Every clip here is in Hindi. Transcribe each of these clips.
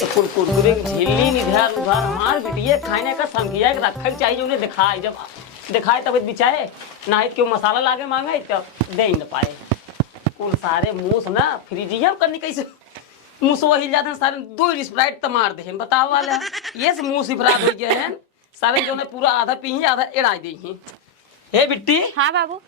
तो कुरकुरे झिल्ली निधार उधार हमार बिटिया खाने का संख्या के रखल चाहिए उन्हें दिखाए जब दिखाए तब बिचाए ना क्यों मसाला लागे मांगे तब दे न पाए कौन सारे मूस ना फ्रिजिया करनी कैसे मूस वही जाते हैं सारे दो स्प्राइट तो मार दे बताओ वाले ये से मूस इफराद हो गए हैं सारे जो ने पूरा आधा पी आधा एड़ा दी हे बिट्टी। हाँ बाबू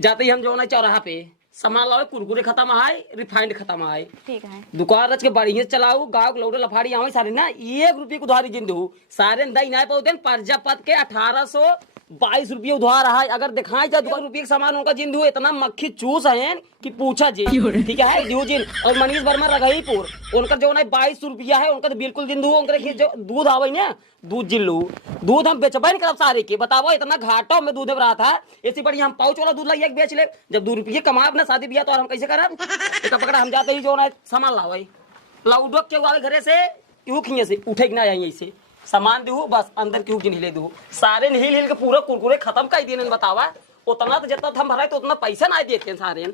जाते ही हम जो है चौराहा पे सामान लाओ कुरकुरे खत्म आए रिफाइंड खत्म आए ठीक है दुकान रच के बढ़िया चलाऊ गाँव लौटे लफाड़ी आवे सारे ना 1 रुपये को उधारी जिंदू सारे दई ना पाते प्रजापत के 1822 रुपये उधार रहा अगर दिखाई जाए 2 रुपये का सामान उनका जिंदू इतना मक्खी चूस है कि पूछा जी ठीक है जिन और मनीष वर्मा रघईपुर उनका जो है 22 रुपया है उनका तो बिल्कुल जिंदू उनका जो दूध आवे ना दूध जिल्लू दूध हम बेचबे नहीं करब सारे के बताओ इतना घाटा में दूध रहा था ऐसी बड़ी हम पाउच वाला दूध लाइए बेच ले जब 2 रुपये कमाब ना शादी ब्याह तो और हम कैसे करब तो पकड़ा हम जाते ही जो है सामान लावे लाउडो के आवे घरे से यूं खिए से उठे ना आई ऐसे सामान दू बस अंदर क्यों हिले दू सारे हिल हिल के पूरा कुरकुरे खत्म कर दिए बतावा उतना तो जितना हम भराए तो उतना पैसा ना देते हैं सारे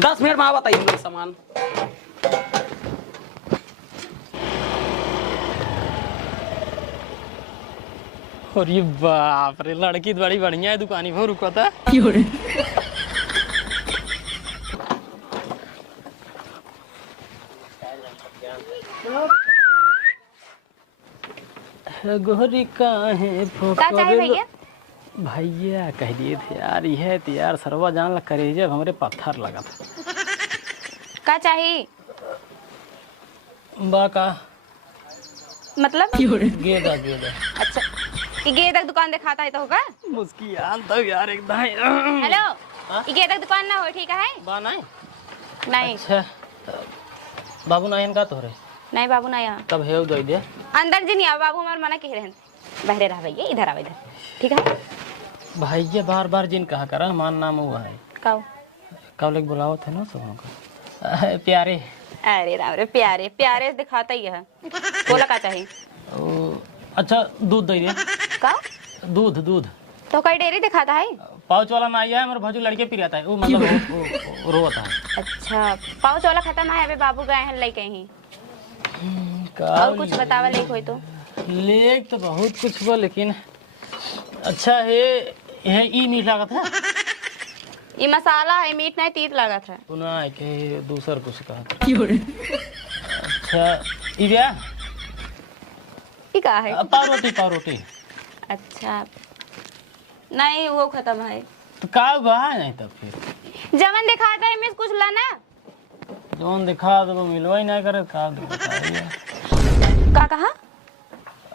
10 मिनट में बताइए सामान और ये बाप रे लड़की तो बड़ी बढ़िया है दुकानी में रुका था गोरी काहे भैया भैया कह दिए थे यार ये तो यार सरवा जान लग करे जब हमारे पत्थर लगा था का चाहिए बा का मतलब गेदा गेदा अच्छा ये गेदा दुकान दिखाता है तो होगा मुस्कियान तो यार एकदम हेलो ये गेदा दुकान ना हो ठीक है बा नहीं नहीं अच्छा बाबू नायन का तोरे नहीं बाबू ना यहाँ तब हेव दे दे अंदर जी नहीं आओ बाबू हमारे मना कह रहे बहरे रह भैया इधर आओ इधर ठीक है भैया बार बार जिन कहा करा मान नाम हुआ है कहो कब लोग बुलाओ थे ना सब को प्यारे अरे राम रे प्यारे प्यारे दिखाता ही है बोला का चाहिए अच्छा दूध दे दे का दूध दूध तो कई डेयरी दिखाता है पाउच वाला ना आया है मेरे भाजू लड़के पी रहता है वो मतलब वो रोता है अच्छा पाउच वाला खत्म है अबे बाबू गए हैं लेके ही और कुछ बतावा लेक होई तो लेक तो बहुत कुछ हुआ लेकिन अच्छा है ई मीठ लागत है ये मसाला है मीठ नहीं तीत लागत है पुनः के दूसर कुछ कहा अच्छा ई क्या ये का है पाव रोटी अच्छा नहीं वो खत्म है तो का हुआ नहीं तब फिर जमन दिखाता है मिस कुछ लाना जोन दिखा तो वो मिलवा ही नहीं करे का का कहा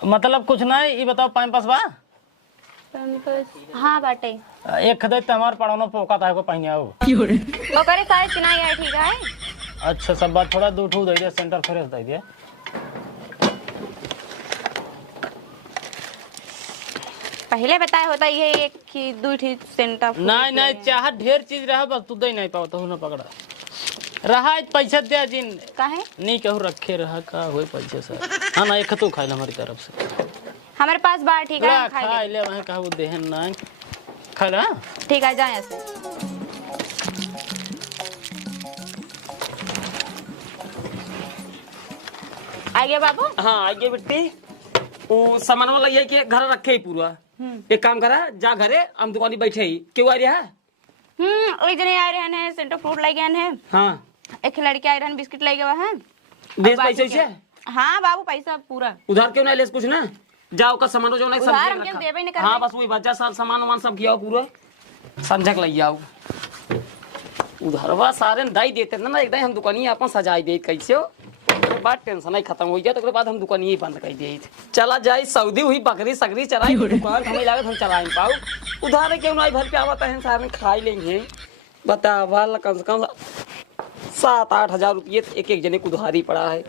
मतलब कुछ नहीं ये बताओ पाइन पास बा हाँ बाटे एक खदे तो हमार पड़ानो पोका था को पहिया हो ओकरे साइज नहीं है ठीक है अच्छा सब बात थोड़ा दूध दे दे सेंटर फ्रेश दे दे पहले बताया होता ये एक की दो ठीक सेंटर नहीं चाह ढेर चीज रहा बस तू दे नहीं पाओ तो ना पकड़ा रहा पैसा दे जिन काहे नहीं कहू रखे रहा का होए पैसे से हां ना एक तो खाई हमारी तरफ से हमारे पास बार ठीक है खा ले वहां कहू देहन ना खा ला ठीक है जाए ऐसे आ गया बाबू हाँ आइए बेटी वो सामान वाला ये कि घर रखे ही पूरा एक काम करा जा घरे हम दुकानी बैठे ही क्यों आ रहा है ओइ जने आ रहे हैं सेंटर फ्रूट ले गए हैं हाँ एक लड़के आ रहे हैं बिस्किट ले गए हैं देश पैसे से हाँ बाबू पैसा पूरा उधार क्यों नहीं ले कुछ ना जाओ का सामान जो नहीं उधार हम क्यों देबे नहीं कर हाँ बस वही बच्चा सामान वामान सब किया पूरा संजक ले आओ उधारवा सारे दाई देते ना एकदम हम दुकानी अपन सजाई दे कैसे हो बात टेंशन ही खत्म हो गया तो बाद हम दुकान ही बंद कर दिए चला जाए सऊदी हुई बकरी सकरी चराई दुकान हमें लागत हम चला नहीं पाऊ उधार क्यों नहीं भर पे आवता है सारे खाई लेंगे बतावा कम से कम 7-8 हजार रुपये एक जने को उधारी पड़ा है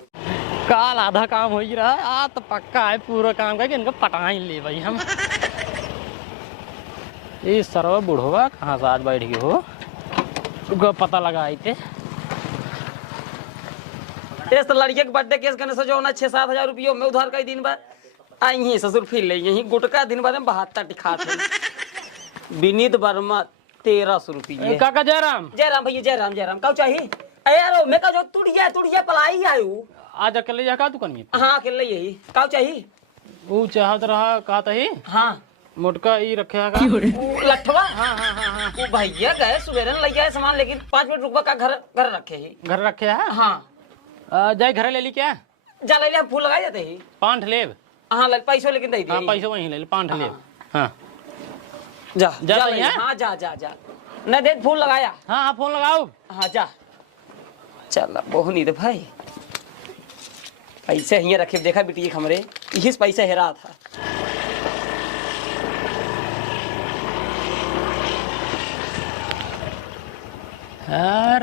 काल आधा काम हो ही रहा है आ तो पक्का है पूरा काम का कि इनको पटा ही ले भाई हम ये सरवा बुढ़वा कहाँ से आज बैठ गए हो उनको पता लगा आई थे इस लड़के के बर्थडे केस करने से जो ना 6-7 हजार रुपये में उधार का दिन बाद आई ही ससुर फिर ले यही गुटका दिन बाद में 72 टिखा थे विनीत वर्मा 1300 रुपये काका जयराम भैया जयराम कब चाहिए यार मैं का जो तुड़िया पलाई आयु आज अकेले जा का दुकान में हाँ अकेले यही का चाहिए। वो चाहत रहा का तही हाँ मोटका ई रखे का वो लट्ठवा। हाँ हाँ हाँ हाँ वो भैया गए सुबह ले गए सामान, लेकिन 5 मिनट रुकवा का घर घर रखे ही। घर रखे है। हाँ जाए घर ले ली क्या जा ले हम फूल लगाए जाते ही। पांठ लेब। हाँ पैसों लेकिन दे हाँ दे। पैसा वहीं ले ले पांठ लेब। हाँ जा जा जा रही ले। है? हाँ जा जा जा न दे फूल लगाया। हाँ हाँ फोन लगाओ। हाँ जा चल बहु नहीं दे भाई पैसे हियाँ रखे देखा बेटी हमरे यही पैसा हेरा था।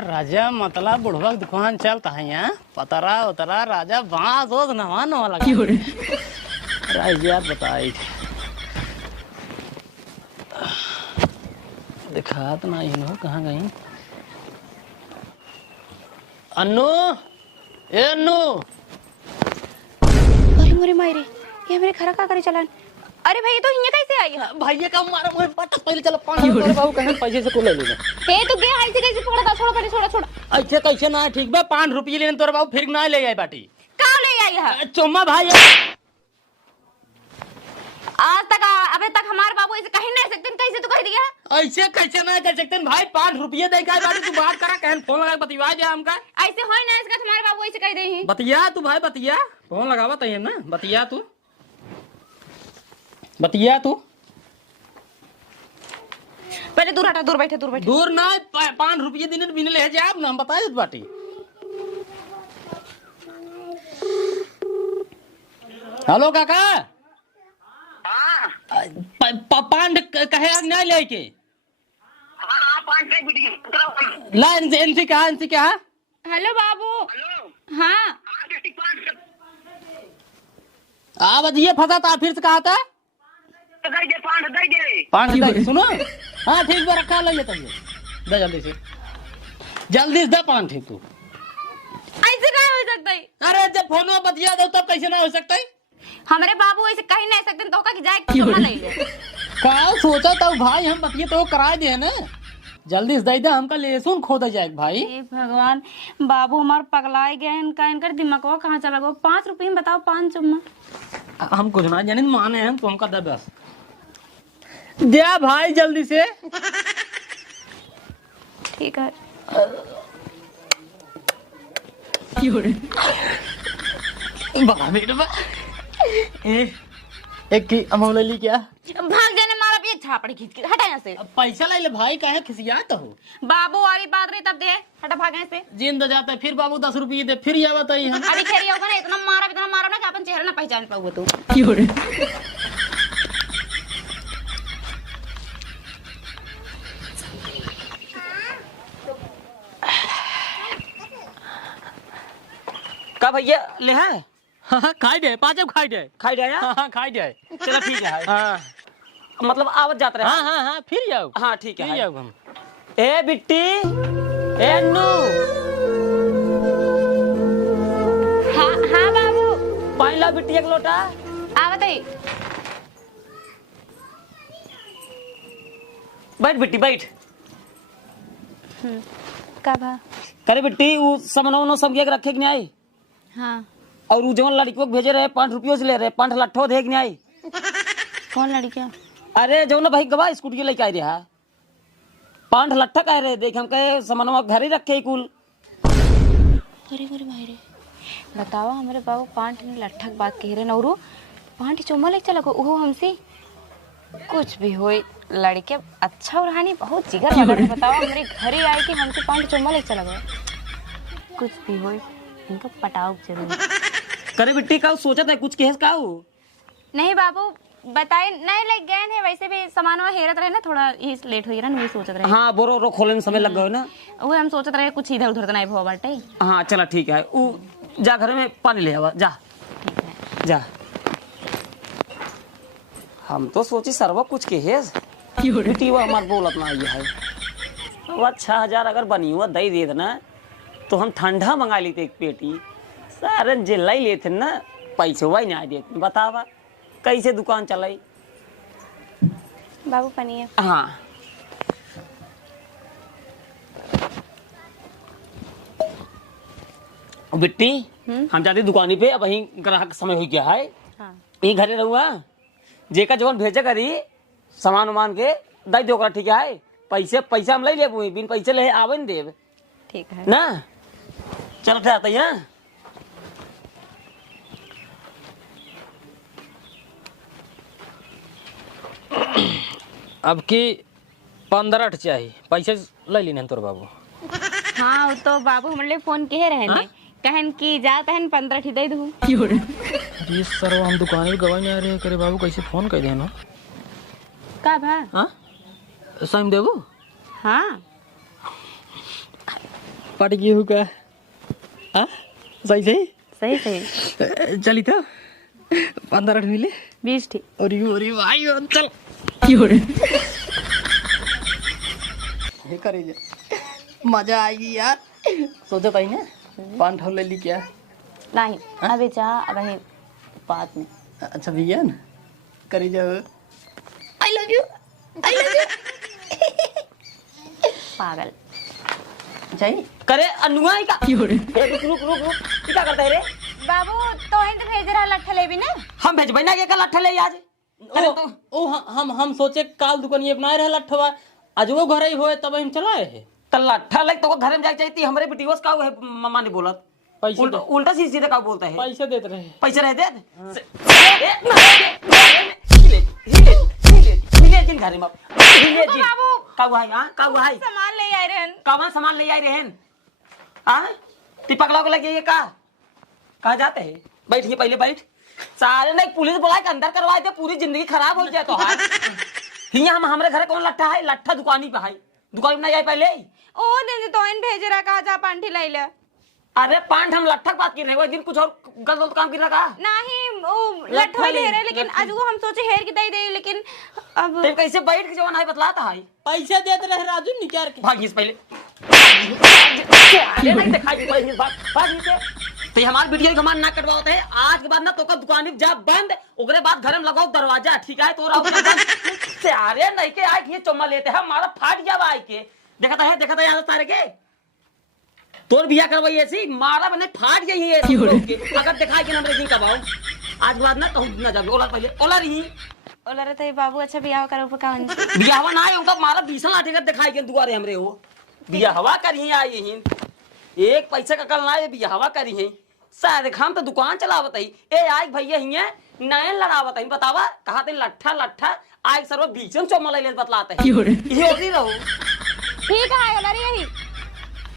राजा मतलब बुढ़वा दुकान चलता है यहाँ पतरा उतरा राजा बांस ओस नवान वाला राजा बताई दिखा तो ना इन्हों कहाँ गई। अन्नू ए अन्नू अरे मोरे मायरे ये मेरे घर का करे चलन। अरे भैया तो हिंगे कैसे आई है? भैया का मारा मुझे पता पहले चलो 500 बाबू कहें पैसे से को ले लेना। हे तू गे ऐसे कैसे छोड़ दा छोड़ पहले छोड़ छोड़। ऐसे कैसे ना ठीक बा 5 रुपये लेने तोरे बाबू फिर ना ले आई बाटी का ले आई है? चोमा भाई आज तक अबे तक हमारे बाबू ऐसे कहीं नहीं सकते कैसे तू कह दिया? ऐसे कैसे ना कर सकते भाई 5 रुपये दे के बाटी तू बात करा कहन फोन लगा बतिया जा हमका ऐसे होई ना इसका तुम्हारे बाबू ऐसे कह दे ही। बतिया तू भाई बतिया फोन लगावा तय ना बतिया तू बतिया तू पहले दूर हटा दूर बैठे दूर बैठे। दूर ना 5 रुपये दिन बिन ले जा ना हम बताए बाटी। हेलो काका पांड कहे नहीं लेके ला इनसे कहा हेलो बाबू। हाँ अब ये फंसा था फिर से कहा था पांच दे सुनो। हाँ ठीक बा रखा ले लेता दे जल्दी से दे पान ठीक तू। ऐसे नहीं हो सकता है। अरे जब फोन में बतिया दो तब कैसे ना हो सकता है। हमारे बाबू ऐसे कहीं नहीं सकते तो का कि जाए तो ना ले ले। का सोचा था भाई हम बतिया तो करा दे ना जल्दी से दे दे हमका लेसुन खोदा जाए भाई। हे भगवान बाबू हमार पगलाए गए इनका इनका दिमाग कहाँ चला गया। 5 रुपए में बताओ 5 चुम्मा। हम कुछ ना जाने माने हैं तो हमका दे बस दिया भाई जल्दी से। ठीक है एक की अमौला ली क्या भाग जाने मारा भी छापड़ खींच के हटा यहाँ से। अब पैसा ले ले भाई काहे खिसियात हो। बाबू वाली बात रही तब दे हटा भाग यहाँ से। जिंदा जाता है फिर बाबू 10 रुपये दे फिर यह बताइए हम अभी खेरी होगा ना इतना मारा ना कि अपन चेहरा ना पहचान पाओगे तू। का भैया ले है। हाँ खाई दे 5 खाई दे खाई जाया। हाँ खाई दे चलो ठीक है। हाँ मतलब आवत जात रहे। हाँ हाँ हाँ फिर जाओ हाँ ठीक फिर है। जाओ हम ए बिट्टी ए अन्नू हाँ हाँ बाबू पानी ला बिट्टी एक लोटा। आ बताइए। बैठ बिट्टी बैठ। का भा करे बिट्टी वो समनो सब के रखे कि नहीं आई। हाँ और वो जवन लड़की को भेजे रहे 5 रुपयों से ले रहे 5 लट्ठो दे कि नहीं आई। कौन लड़कियाँ? अरे जो ना भाई गवा स्कूटी लेके आई रहा 5 लट्ठा कह रहे देख हम कहे समनवा घर ही रखे ही कुल। अरे मेरे भाई बताओ हमारे बाबू 5 लट्ठक बात कह रहे नौरू 5 चुम्मा लेके चला गो वो हमसे कुछ भी हो लड़के अच्छा और हानि बहुत जिगर वाला है। बताओ हमारे घर ही आए कि हमसे 5 चुम्मा लेके चला गया। कुछ भी हो इनको पटाओ जरूर। करे बिट्टी का सोचा था कुछ केस का हो। नहीं बाबू बताए नहीं लग गए हैं वैसे भी सामान वहाँ हेरत रहे ना थोड़ा ही लेट हो गया ना वही सोचत रहे। हाँ बोरो रो खोले में समय लग गयो ना वो हम सोचत रहे कुछ इधर उधर तो नहीं भो बाटे। हाँ चला ठीक है वो जा घर में पानी ले आवा जा जा। हम तो सोची सर्व कुछ के है बेटी वो हमार बोलत ना आई है। वो 6000 अगर बनी हुआ दे दे देना तो हम ठंडा मंगा ली थे एक पेटी सारे जिला ही लेते ना पैसे वही नहीं देते बतावा कैसे दुकान चलाई। बाबू पनिया हाँ बिट्टी हम जाते दुकानी पे, अब वहीं ग्राहक समय हो गया है, हाँ यहीं घरे रहुआ, जेका जवन भेजे करी सामान उमान के दई दे ओकरा, ठीक है? पैसा हम ले लेबू, बिन पैसे ले आवे न देव ठीक है। ना। चलो फिर आते हैं। अब की 15 चाहिए, पैसे ले ली तोर बाबू। हाँ वो तो बाबू हमले फोन के रहने कहन की जा तहन 15 दे दू। जी सर, हम दुकान पे गवाई नहीं आ रहे करे बाबू, कैसे फोन कर देना? का भा? हाँ साइम देबू, हाँ पट गई होगा। हाँ सही सही सही सही। चली तो 15 मिले 20 ठीक। अरे भाई चल ये करे जा, मजा आएगी यार। सोचा था ना 5 ले ली क्या? नहीं अभी जा, अभी बाद में। अच्छा भैया ना करे जाओ। I love you, I love you. पागल चाहिए करे अनुआ ही का। रुक रुक रुक रुक, क्या करता है रे? बाबू तो हिंद भेज रहा लट्ठा लेबी ना। हम भेजबै ना, ये का लट्ठा ले आज। अरे तो ओ हम सोचे काल दुकान ये बनाए रहे लट्ठवा, आज वो घर ही होए तब हम चलाए है। त लट्ठा लग तो घर में जाके चाहिए, हमरे बेटीवस का है मामा ने बोलत। पैसे उल्टा सीधे का बोलता है। पैसे देते रहे। पैसे रहते हिले जिन घर में हिले जिन का हुआ है? हां का हुआ है? सामान ले आए रहन। कावा सामान ले आई रहन? हां ती पगला को लगे ये का कहा जाते हैं? बैठिए पहले बैठ। सारे ने पुलिस बुला के अंदर करवाए थे, पूरी जिंदगी खराब हो जाए तो हां। हिया हम हमरे घर कौन लट्ठा है? लट्ठा दुकानी पे है, दुकान में नहीं आई पहले। ओ दिन तो इन भेज रहा कहा जा पांठी लाई ले। अरे पांठ हम लट्ठा बात कर रहे हैं, दिन कुछ और गलत काम कर रहा का। नहीं वो लट्ठा ले रहे, लेकिन आज वो हम सोचे हेर की दे, लेकिन अब ते कैसे बैठ के जवान है बतलाता है। पैसे देते रहे राजू निकाल के। भागी से पहले अरे नहीं दिखाई पहले बात भागी से तो हमारे वीडियो का मान ना कटवाते है। आज के बाद ना तो का दुकान जा बंद, ओकरे बाद घर में लगाओ दरवाजा, ठीक है? तो से अरे नहीं के आए के चुम्मा लेते हैं, हमारा फाट जावा आए के। देखता है यार सारे के तोर बिया करवाई ऐसी मारा मैंने फाट गई है अगर दिखाई के नंबर नहीं कबाओ। आज के बाद ना कहूं ना जाबे ओला पहले ओला रही ओला रे तो बाबू अच्छा बियाह करो पर कावन बियाहवा ना होगा, मारा 20 लाठी का दिखाई के दुआरे हमरे हो बियाहवा करी आई ही एक पैसा का कल ना ये बियाहवा करी है। शायद हम तो दुकान चलावत है ए आई भैया हिया नयन लड़ावत है। बतावा कहा थे लट्ठा लट्ठा आए सर्व बीचन चोमल ले बतलाते हैं ये होती रहो। ठीक है ओला रे यही